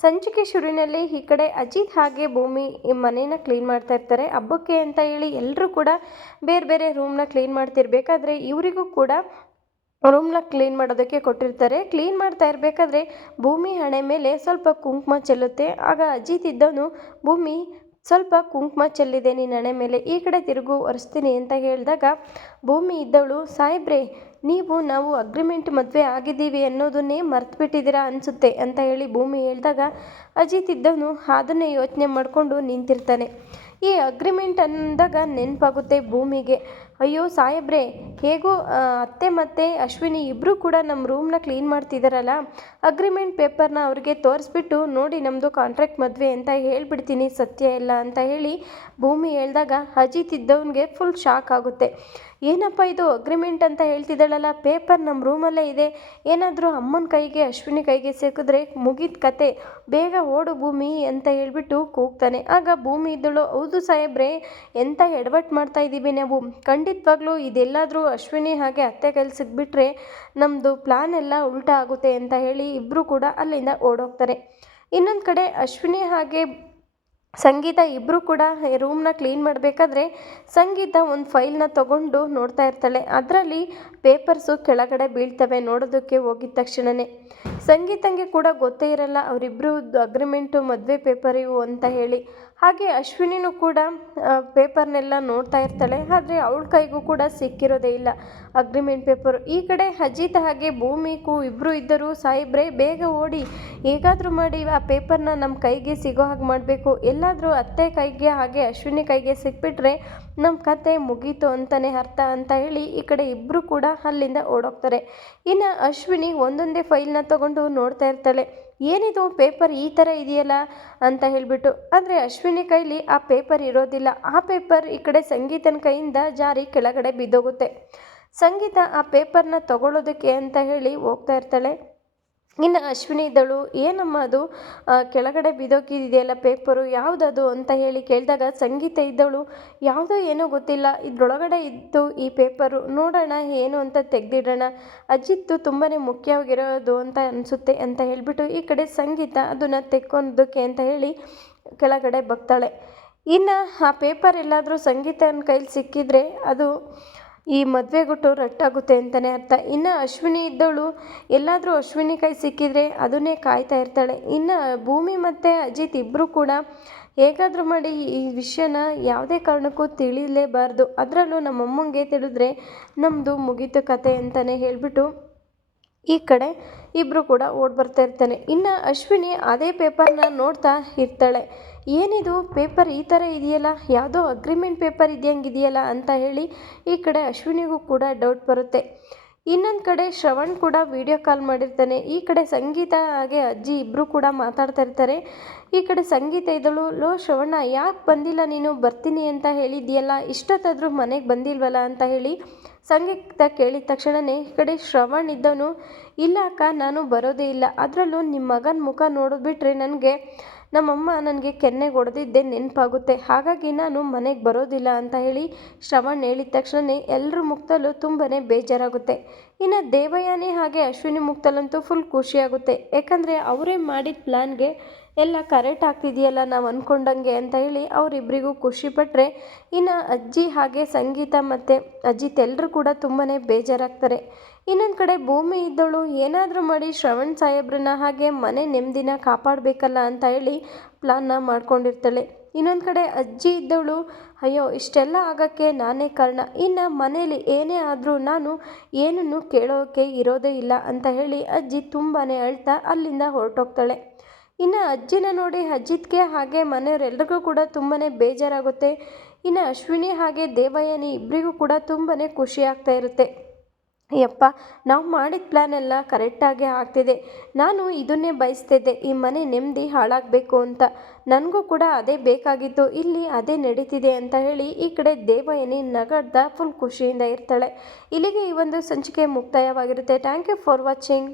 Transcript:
ಸಂಚಿಕೆ ಶುರುವಿನಲ್ಲಿ ಈ ಕಡೆ ಅಜಿತ್ ಹಾಗೆ ಭೂಮಿ ಮನೇನ ಕ್ಲೀನ್ ಮಾಡ್ತಾ ಇರ್ತಾರೆ. ಹಬ್ಬಕ್ಕೆ ಅಂತ ಹೇಳಿ ಎಲ್ಲರೂ ಕೂಡ ಬೇರೆ ಬೇರೆ ರೂಮ್ನ ಕ್ಲೀನ್ ಮಾಡ್ತಿರ್ಬೇಕಾದ್ರೆ ಇವರಿಗೂ ಕೂಡ ರೂಮ್ನ ಕ್ಲೀನ್ ಮಾಡೋದಕ್ಕೆ ಕೊಟ್ಟಿರ್ತಾರೆ. ಕ್ಲೀನ್ ಮಾಡ್ತಾ ಇರಬೇಕಾದ್ರೆ ಭೂಮಿ ಹಣೆ ಮೇಲೆ ಸ್ವಲ್ಪ ಕುಂಕುಮ ಚೆಲ್ಲುತ್ತೆ. ಆಗ ಅಜಿತ್ ಇದ್ದವನು, ಭೂಮಿ, ಸ್ವಲ್ಪ ಕುಂಕುಮ ಚೆಲ್ಲಿದೆ ನಿನ್ನ ಹಣೆ ಮೇಲೆ ಈ ಕಡೆ ತಿರುಗು, ಒರೆಸ್ತೀನಿ ಅಂತ ಹೇಳಿದಾಗ ಭೂಮಿ ಇದ್ದವಳು, ಸಾಹೇಬ್ರೆ ನೀವು ನಾವು ಅಗ್ರಿಮೆಂಟ್ ಮದುವೆ ಆಗಿದ್ದೀವಿ ಅನ್ನೋದನ್ನೇ ಮರ್ತುಬಿಟ್ಟಿದ್ದೀರಾ ಅನಿಸುತ್ತೆ ಅಂತ ಹೇಳಿ ಭೂಮಿ ಹೇಳಿದಾಗ ಅಜಿತ್ ಇದ್ದವನು ಅದನ್ನೇ ಯೋಚನೆ ಮಾಡಿಕೊಂಡು ನಿಂತಿರ್ತಾನೆ. ಈ ಅಗ್ರಿಮೆಂಟ್ ಅಂದಾಗ ನೆನಪಾಗುತ್ತೆ ಭೂಮಿಗೆ. ಅಯ್ಯೋ ಸಾಹೇಬ್ರೆ, ಹೇಗೋ ಅತ್ತೆ ಮತ್ತು ಅಶ್ವಿನಿ ಇಬ್ಬರೂ ಕೂಡ ನಮ್ಮ ರೂಮ್ನ ಕ್ಲೀನ್ ಮಾಡ್ತಿದ್ದಾರಲ್ಲ ಅಗ್ರಿಮೆಂಟ್ ಪೇಪರ್ನ ಅವ್ರಿಗೆ ತೋರಿಸ್ಬಿಟ್ಟು ನೋಡಿ ನಮ್ಮದು ಕಾಂಟ್ರಾಕ್ಟ್ ಮದುವೆ ಅಂತ ಹೇಳಿಬಿಡ್ತೀನಿ ಸತ್ಯ ಇಲ್ಲ ಅಂತ ಹೇಳಿ ಭೂಮಿ ಹೇಳಿದಾಗ ಅಜಿತ್ ಇದ್ದವನಿಗೆ ಫುಲ್ ಶಾಕ್ ಆಗುತ್ತೆ. ಏನಪ್ಪ ಇದು ಅಗ್ರಿಮೆಂಟ್ ಅಂತ ಹೇಳ್ತಿದ್ದಾಳಲ್ಲ ಪೇಪರ್ ನಮ್ಮ ರೂಮಲ್ಲೇ ಇದೆ, ಏನಾದರೂ ಅಮ್ಮನ ಕೈಗೆ, ಅಶ್ವಿನಿ ಕೈಗೆ ಸಿಕ್ಕಿದ್ರೆ ಮುಗಿದ ಕತೆ, ಬೇಗ ಓಡು ಭೂಮಿ ಅಂತ ಹೇಳಿಬಿಟ್ಟು ಕೂಗ್ತಾನೆ. ಆಗ ಭೂಮಿ ಇದ್ದಳು, ಹೌದು ಸಾಹೇಬ್ರೆ ಎಂಥ ಎಡವಟ್ಟು ಮಾಡ್ತಾ ಇದ್ದೀವಿ ನಾವು? ಖಂಡಿತವಾಗ್ಲೂ ಇದೆಲ್ಲಾದರೂ ಅಶ್ವಿನಿ ಹಾಗೆ ಅತ್ತೆ ಕೈಲಿ ಸಿಕ್ಬಿಟ್ರೆ ನಮ್ಮದು ಪ್ಲಾನ್ ಎಲ್ಲ ಉಲ್ಟಾ ಆಗುತ್ತೆ ಅಂತ ಹೇಳಿ ಇಬ್ಬರು ಕೂಡ ಅಲ್ಲಿಂದ ಓಡೋಗ್ತಾರೆ. ಇನ್ನೊಂದು ಕಡೆ ಅಶ್ವಿನಿ ಹಾಗೆ ಸಂಗೀತ ಇಬ್ಬರು ಕೂಡ ರೂಮ್ನ ಕ್ಲೀನ್ ಮಾಡಬೇಕಾದ್ರೆ ಸಂಗೀತ ಒಂದು ಫೈಲ್ನ ತಗೊಂಡು ನೋಡ್ತಾ ಇರ್ತಾಳೆ. ಅದರಲ್ಲಿ ಪೇಪರ್ಸು ಕೆಳಗಡೆ ಬೀಳ್ತವೆ ನೋಡೋದಕ್ಕೆ ಹೋಗಿದ ತಕ್ಷಣವೇ ಸಂಗೀತಂಗೆ ಕೂಡ ಗೊತ್ತೇ ಇರಲ್ಲ. ಅವರಿಬ್ಬರು ಅಗ್ರಿಮೆಂಟು ಮದುವೆ ಪೇಪರ್ ಇವು ಅಂತ ಹೇಳಿ. ಹಾಗೆ ಅಶ್ವಿನಿನೂ ಕೂಡ ಪೇಪರ್ನೆಲ್ಲ ನೋಡ್ತಾ ಇರ್ತಾಳೆ. ಆದರೆ ಅವಳ ಕೈಗೂ ಕೂಡ ಸಿಕ್ಕಿರೋದೇ ಇಲ್ಲ ಅಗ್ರಿಮೆಂಟ್ ಪೇಪರು ಈ ಕಡೆ ಅಜಿತ್ ಹಾಗೆ ಭೂಮಿಗೂ ಇಬ್ಬರು ಇದ್ದರು ಸಾಯಿಬ್ರೆ ಬೇಗ ಓಡಿ, ಹೇಗಾದರೂ ಮಾಡಿ ಆ ಪೇಪರ್ನ ನಮ್ಮ ಕೈಗೆ ಸಿಗೋ ಹಾಗೆ ಮಾಡಬೇಕು. ಎಲ್ಲಾದರೂ ಅತ್ತೆ ಕೈಗೆ ಹಾಗೆ ಅಶ್ವಿನಿ ಕೈಗೆ ಸಿಕ್ಬಿಟ್ರೆ ನಮ್ಮ ಕತೆ ಮುಗೀತು ಅಂತಲೇ ಅರ್ಥ ಅಂತ ಹೇಳಿ ಈ ಕಡೆ ಇಬ್ಬರು ಕೂಡ ಅಲ್ಲಿಂದ ಓಡೋಗ್ತಾರೆ. ಇನ್ನು ಅಶ್ವಿನಿ ಒಂದೊಂದೇ ಫೈಲ್ನ ತಗೊಂಡು ನೋಡ್ತಾ ಇರ್ತಾಳೆ. ಏನಿದು, ಪೇಪರ್ ಈ ಥರ ಇದೆಯಲ್ಲ? ಅಂತ ಹೇಳಿಬಿಟ್ಟು. ಆದರೆ ಅಶ್ವಿನಿ ಕೈಲಿ ಆ ಪೇಪರ್ ಇರೋದಿಲ್ಲ. ಆ ಪೇಪರ್ ಈ ಕಡೆ ಸಂಗೀತನ ಕೈಯಿಂದ ಜಾರಿ ಕೆಳಗಡೆ ಬಿದ್ದೋಗುತ್ತೆ. ಸಂಗೀತ ಆ ಪೇಪರ್ನ ತಗೊಳ್ಳೋದಕ್ಕೆ ಅಂತ ಹೇಳಿ ಹೋಗ್ತಾ ಇರ್ತಾಳೆ. ಇನ್ನು ಅಶ್ವಿನಿ ಇದ್ದಳು, ಏನಮ್ಮ ಅದು? ಕೆಳಗಡೆ ಬಿದ್ದೋಗಿದೆಯಲ್ಲ ಪೇಪರು, ಯಾವುದದು ಅಂತ ಹೇಳಿ ಕೇಳಿದಾಗ ಸಂಗೀತ ಇದ್ದಳು. ಯಾವುದೋ ಏನೋ ಗೊತ್ತಿಲ್ಲ, ಇದ್ರೊಳಗಡೆ ಇದ್ದು ಈ ಪೇಪರು. ನೋಡೋಣ, ಏನು ಅಂತ ತೆಗೆದಿಡೋಣ. ಅಜಿತ್ತು ತುಂಬಾ ಮುಖ್ಯವಾಗಿರೋದು ಅಂತ ಅನಿಸುತ್ತೆ ಅಂತ ಹೇಳಿಬಿಟ್ಟು ಈ ಕಡೆ ಸಂಗೀತ ಅದನ್ನು ತೆಕ್ಕೊಂದಕ್ಕೆ ಅಂತ ಹೇಳಿ ಕೆಳಗಡೆ ಬಗ್ತಾಳೆ. ಇನ್ನು ಆ ಪೇಪರ್ ಎಲ್ಲಾದರೂ ಸಂಗೀತನ ಕೈಲಿ ಸಿಕ್ಕಿದ್ರೆ ಅದು ಈ ಮದುವೆ ಗುಟ್ಟು ರಟ್ಟಾಗುತ್ತೆ ಅಂತಲೇ ಅರ್ಥ. ಇನ್ನು ಅಶ್ವಿನಿ ಇದ್ದವಳು, ಎಲ್ಲಾದರೂ ಅಶ್ವಿನಿ ಕೈ ಸಿಕ್ಕಿದ್ರೆ ಅದನ್ನೇ ಕಾಯ್ತಾ ಇರ್ತಾಳೆ. ಇನ್ನು ಭೂಮಿ ಮತ್ತು ಅಜಿತ್ ಇಬ್ಬರು ಕೂಡ ಹೇಗಾದರೂ ಮಾಡಿ ಈ ವಿಷಯನ ಯಾವುದೇ ಕಾರಣಕ್ಕೂ ತಿಳಿಯಲೇಬಾರ್ದು ಅದರಲ್ಲೂ ನಮ್ಮಮ್ಮಂಗೆ ತಿಳಿದ್ರೆ ನಮ್ಮದು ಮುಗೀತು ಕತೆ ಅಂತಲೇ ಹೇಳಿಬಿಟ್ಟು ಈ ಕಡೆ ಇಬ್ಬರು ಕೂಡ ಓಡ್ ಬರ್ತಾ ಇರ್ತಾನೆ. ಇನ್ನು ಅಶ್ವಿನಿ ಅದೇ ಪೇಪರ್ನ ನೋಡ್ತಾ ಇರ್ತಾಳೆ. ಏನಿದು ಪೇಪರ್ ಈ ಥರ ಇದೆಯಲ್ಲ? ಯಾವುದೋ ಅಗ್ರಿಮೆಂಟ್ ಪೇಪರ್ ಇದೆಯಂಗಿದೆಯಲ್ಲ ಅಂತ ಹೇಳಿ ಈ ಕಡೆ ಅಶ್ವಿನಿಗೂ ಕೂಡ ಡೌಟ್ ಬರುತ್ತೆ. ಇನ್ನೊಂದು ಕಡೆ ಶ್ರವಣ್ ಕೂಡ ವಿಡಿಯೋ ಕಾಲ್ ಮಾಡಿರ್ತಾನೆ. ಈ ಕಡೆ ಸಂಗೀತ ಹಾಗೆ ಅಜ್ಜಿ ಇಬ್ಬರು ಕೂಡ ಮಾತಾಡ್ತಾ ಇರ್ತಾರೆ. ಈ ಕಡೆ ಸಂಗೀತ ಇದ್ದಳು, ಲೋ ಶ್ರವಣ, ಯಾಕೆ ಬಂದಿಲ್ಲ ನೀನು? ಬರ್ತೀನಿ ಅಂತ ಹೇಳಿದ್ಯಲ್ಲ, ಇಷ್ಟೊತ್ತಾದರೂ ಮನೆಗೆ ಬಂದಿಲ್ವಲ್ಲ ಅಂತ ಹೇಳಿ ಸಂಗೀತ ಕೇಳಿದ ತಕ್ಷಣವೇ ಈ ಕಡೆ ಶ್ರವಣ್ ಇದ್ದವನು, ಇಲ್ಲ ಅಕ್ಕ, ನಾನು ಬರೋದೇ ಇಲ್ಲ. ಅದರಲ್ಲೂ ನಿಮ್ಮ ಮಗನ ಮುಖ ನೋಡಿಬಿಟ್ರೆ ನನಗೆ ನಮ್ಮಮ್ಮ ನನಗೆ ಕೆನ್ನೆಗೆ ಹೊಡೆದಿದ್ದೆ ನೆನಪಾಗುತ್ತೆ. ಹಾಗಾಗಿ ನಾನು ಮನೆಗೆ ಬರೋದಿಲ್ಲ ಅಂತ ಹೇಳಿ ಶ್ರವಣ್ ಹೇಳಿದ ತಕ್ಷಣವೇ ಎಲ್ಲರ ಮುಖದಲ್ಲೂ ತುಂಬಾ ಬೇಜಾರಾಗುತ್ತೆ. ಇನ್ನು ದೇವಯಾನಿ ಹಾಗೆ ಅಶ್ವಿನಿ ಮುಕ್ತಲಂತೂ ಫುಲ್ ಖುಷಿಯಾಗುತ್ತೆ. ಯಾಕಂದರೆ ಅವರೇ ಮಾಡಿದ ಪ್ಲ್ಯಾನ್ಗೆ ಎಲ್ಲ ಕರೆಕ್ಟ್ ಆಗ್ತಿದೆಯಲ್ಲ ನಾವು ಅಂದ್ಕೊಂಡಂಗೆ ಅಂತ ಹೇಳಿ ಅವರಿಬ್ಬರಿಗೂ ಖುಷಿ ಪಟ್ಟರೆ ಇನ್ನು ಅಜ್ಜಿ ಹಾಗೆ ಸಂಗೀತ ಮತ್ತು ಅಜ್ಜಿ ಎಲ್ಲರೂ ಕೂಡ ತುಂಬಾ ಬೇಜಾರಾಗ್ತಾರೆ. ಇನ್ನೊಂದು ಕಡೆ ಭೂಮಿ ಇದ್ದವಳು ಏನಾದರೂ ಮಾಡಿ ಶ್ರವಣ್ ಸಾಹೇಬ್ರನ್ನ ಹಾಗೆ ಮನೆ ನೆಮ್ಮದಿನ ಕಾಪಾಡಬೇಕಲ್ಲ ಅಂತ ಹೇಳಿ ಪ್ಲಾನ್ನ ಮಾಡ್ಕೊಂಡಿರ್ತಾಳೆ. ಇನ್ನೊಂದು ಕಡೆ ಅಜ್ಜಿ ಇದ್ದವಳು, ಅಯ್ಯೋ, ಇಷ್ಟೆಲ್ಲ ಆಗೋಕ್ಕೆ ನಾನೇ ಕಾರಣ. ಇನ್ನು ಮನೇಲಿ ಏನೇ ಆದರೂ ನಾನು ಏನನ್ನು ಕೇಳೋಕ್ಕೆ ಇರೋದೇ ಇಲ್ಲ, ಅಂತ ಹೇಳಿ ಅಜ್ಜಿ ತುಂಬಾ ಅಳ್ತಾ ಅಲ್ಲಿಂದ ಹೊರಟೋಗ್ತಾಳೆ. ಇನ್ನು ಅಜ್ಜಿನ ನೋಡಿ ಅಜಿತ್ಗೆ ಹಾಗೆ ಮನೆಯವರೆಲ್ಲರಿಗೂ ಕೂಡ ತುಂಬಾ ಬೇಜಾರಾಗುತ್ತೆ. ಇನ್ನು ಅಶ್ವಿನಿ ಹಾಗೆ ದೇವಯಾನಿ ಇಬ್ಬರಿಗೂ ಕೂಡ ತುಂಬಾ ಖುಷಿ ಆಗ್ತಾ ಇರುತ್ತೆ. ಯಪ್ಪ ನಾವು ಮಾಡಿದ ಪ್ಲ್ಯಾನೆಲ್ಲ ಕರೆಕ್ಟಾಗಿ ಆಗ್ತಿದೆ. ನಾನು ಇದನ್ನೇ ಬಯಸ್ತಿದ್ದೆ, ಈ ಮನೆ ನೆಮ್ಮದಿ ಹಾಳಾಗಬೇಕು ಅಂತ. ನನಗೂ ಕೂಡ ಅದೇ ಬೇಕಾಗಿತ್ತು, ಇಲ್ಲಿ ಅದೇ ನಡೀತಿದೆ ಅಂತ ಹೇಳಿ ಈ ಕಡೆ ದೇವಯನಿ ನಗಡ್ದ ಫುಲ್ ಖುಷಿಯಿಂದ ಇರ್ತಾಳೆ. ಇಲ್ಲಿಗೆ ಈ ಒಂದು ಸಂಚಿಕೆ ಮುಕ್ತಾಯವಾಗಿರುತ್ತೆ. Thank you for watching